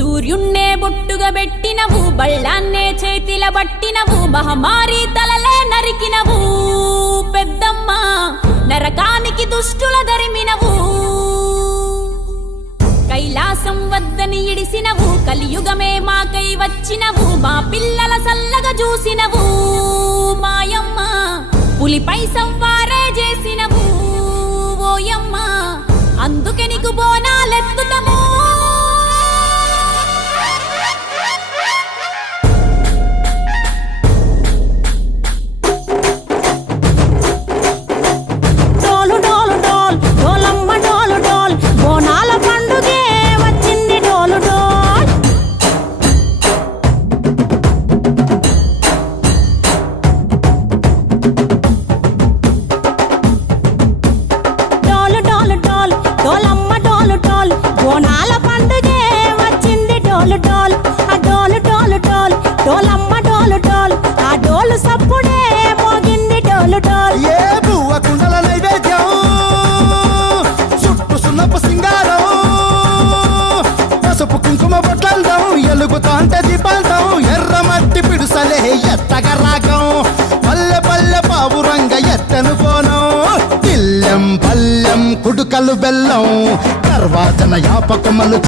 సూర్యున్నే బొట్టుగా పెట్టినవు, బళ్ళాన్నే చేతిల పట్టినవు, మహమారి తలలే నరికినవు పెద్దమ్మ, నరకానికి దుష్టుల దరిమినవు. కైలాసం వద్దని ఇడిసినవు, కలియుగమే మాకై వచ్చినవు, మా పిల్లల సల్లగా చూసినవు మాయమ్మ, పులిపై సవ్వారే చేసినవు ఓయమ్మ, అందుకే నీకు బోనాలెత్తుతము. ఎలుగుతాంటే దీపాంతం ఎర్రమట్టి పిడుసలే ఎత్తగా రాగం, పల్లె పల్లె పావురంగ ఎత్తను కోనం, ఇల్లెం పల్లెం కుడుకలు బెల్లం, తర్వాతన యాపకమలు